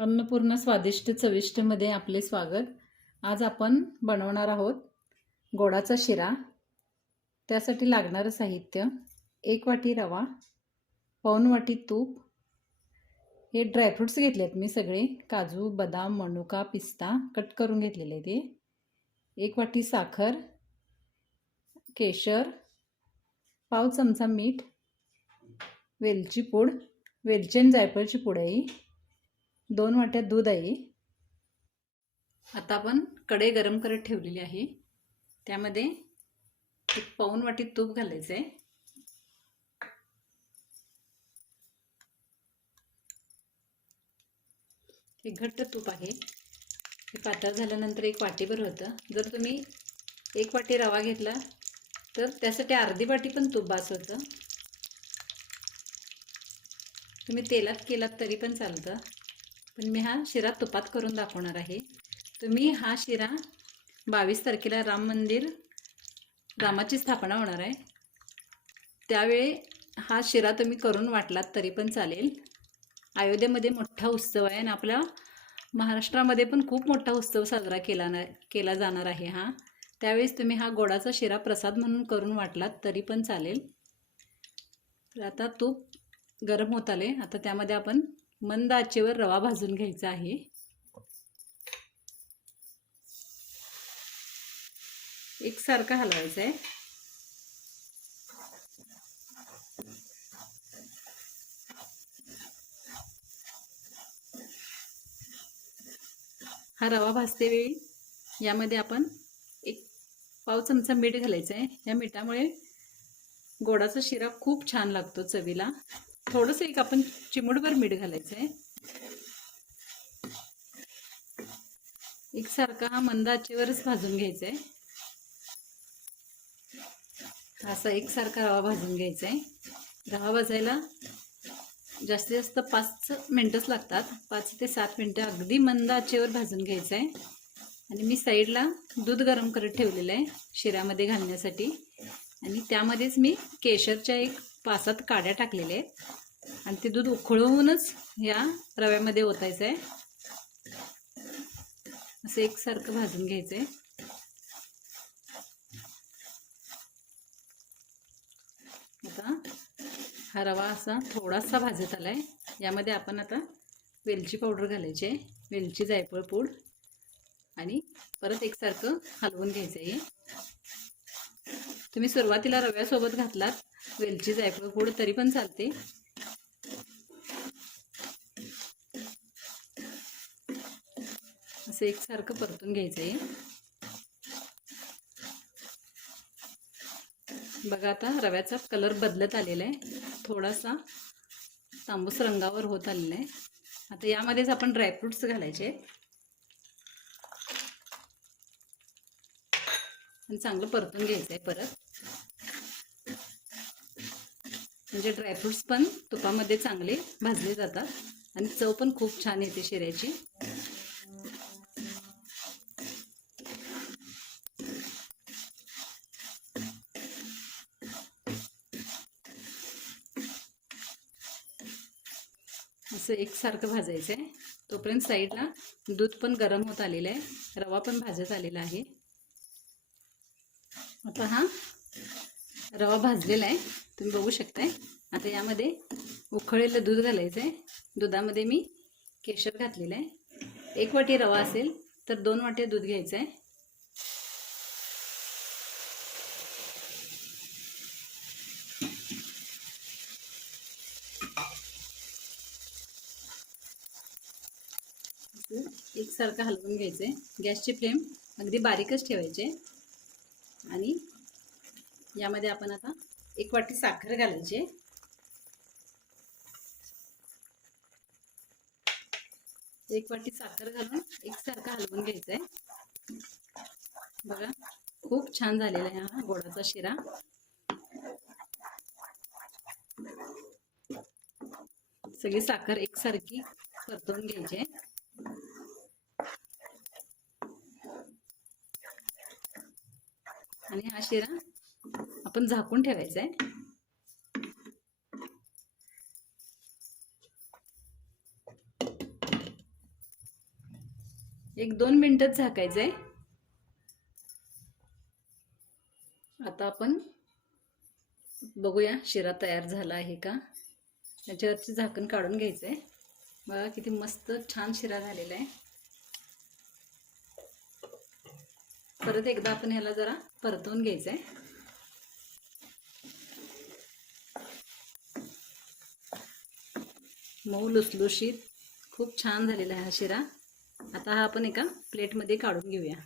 अन्नपूर्णा स्वादिष्ट चविष्टमध्ये आपले स्वागत. आज आपण बनवणार आहोत गोडाचा शिरा. त्यासाठी लागणारं साहित्य एक वाटी रवा पाऊन वाटी तूप. हे ड्रायफ्रूट्स घेतले आहेत मी सगळे. काजू बदाम मनुका पिस्ता कट करून घेतलेले ते. एक वाटी साखर केशर पाव चमचा मीठ वेलची पूड वेलची आणि जायफळची पूड आहे दोन वाट्या दूध आहे. आता आपण कढई गरम करत ठेवलेली आहे. त्यामध्ये एक पाऊन वाटी तूप घालायचं आहे एक घट्ट तूप आहे. हे पातळ झाल्यानंतर एक वाटीभर होतं. जर तुम्ही एक वाटी रवा घेतला तर त्यासाठी अर्धी वाटी पण तूप बास होतं. तुम्ही तेलात केलात तरी पण चालतं. पण मी हा शिरा तुपात करून दाखवणार आहे. तुम्ही हा शिरा बावीस तारखेला राम मंदिर रामाची स्थापना होणार आहे. त्यावेळी हा शिरा तुम्ही करून वाटलात तरी पण चालेल. अयोध्येमध्ये मोठा उत्सव आहे आणि आपल्या महाराष्ट्रामध्ये पण खूप मोठा उत्सव साजरा केला ना केला जाणार आहे हा. त्यावेळेस तुम्ही हा गोडाचा शिरा प्रसाद म्हणून करून वाटलात तरी पण चालेल. तर आता तूप गरम होत आले. आता त्यामध्ये आपण मंद आचेवर रवा भाजून घ्यायचा आहे. एकसारखा हलवायचा आहे. हा रवा भाजते वेळी यामध्ये आपण एक पाव चमचा मीठ घालायचं आहे. या मिठामुळे गोडाचा शिरा खूप छान लागतो चवीला. थोडंसं एक आपण चिमूटभर मीठ घालायचं आहे एकसारखा हा मंद आचेवरच भाजून घ्यायचा आहे असा एकसारखा रवा भाजून घ्यायचा आहे रवा भाजायला जास्तीत जास्त पाच मिनटंच लागतात. पाच ते सात मिनटं अगदी मंद आचेवर भाजून घ्यायचं आहे आणि मी साईडला दूध गरम करत ठेवलेलं आहे शिऱ्यामध्ये घालण्यासाठी. आणि त्यामध्येच मी केशरच्या एक पासात काड्या टाकलेल्या आहेत. आणि ते दूध उकळवूनच या रव्यामध्ये ओतायचं आहे. असं एकसारखं भाजून घ्यायचं आहे. आता हा रवा असा थोडासा भाजत आला आहे यामध्ये आपण आता वेलची पावडर घालायची आहे. वेलची जायफळ पूड आणि परत एकसारखं हलवून घ्यायचं आहे. तुम्ही सुरुवातीला रव्यासोबत घातलात वेलची जायफळ पूड तरी पण चालते. असं एकसारखं परतून घ्यायचं आहे बघा आता रव्याचा कलर बदलत आलेला आहे. थोडासा तांबूस रंगावर होत आलेला आहे. आता यामध्येच आपण ड्रायफ्रूट्स घालायचे आणि चांगलं परतून घ्यायचं आहे परत. म्हणजे ड्रायफ्रुट्स पण तुपामध्ये चांगले भाजले जातात. आणि चव पण खूप छान येते शिऱ्याची. असं एकसारखं भाजायचं आहे तोपर्यंत साईडला दूध पण गरम होत आलेलं आहे. रवा पण भाजत आलेला आहे. आता हा रवा भाजलेला आहे. तुम्ही बघू शकताय. आता यामध्ये उखळलेलं दूध घालायचं आहे दुधामध्ये मी केशर घातलेलं आहे. एक वाटी रवा असेल तर दोन वाटे दूध घ्यायचं आहे एकसारखं हलवून घ्यायचं आहे गॅसची फ्लेम अगदी बारीकच ठेवायचे आणि यामध्ये आपण आता एक वाटी साखर घालायची एक वाटी साखर घालून एकसारखं हलवून घ्यायचं आहे बघा खूप छान झालेला आहे हा गोडाचा शिरा. सगळी साखर एकसारखी परतवून घ्यायची आहे. आणि हा शिरा आपण झाकून ठेवायचं आहे एक दोन मिनटंच झाकायचं आहे आता आपण बघूया शिरा तयार झाला आहे का? त्याच्यावरची झाकण काढून घ्यायचं आहे बघा किती मस्त छान शिरा झालेला आहे. परत एकदा आपण ह्याला जरा परतवून घ्यायचं आहे मऊ लुसलुशीत. खूप छान झालेला आहे हा शिरा. आता हा आपण एका प्लेटमध्ये काढून घेऊया.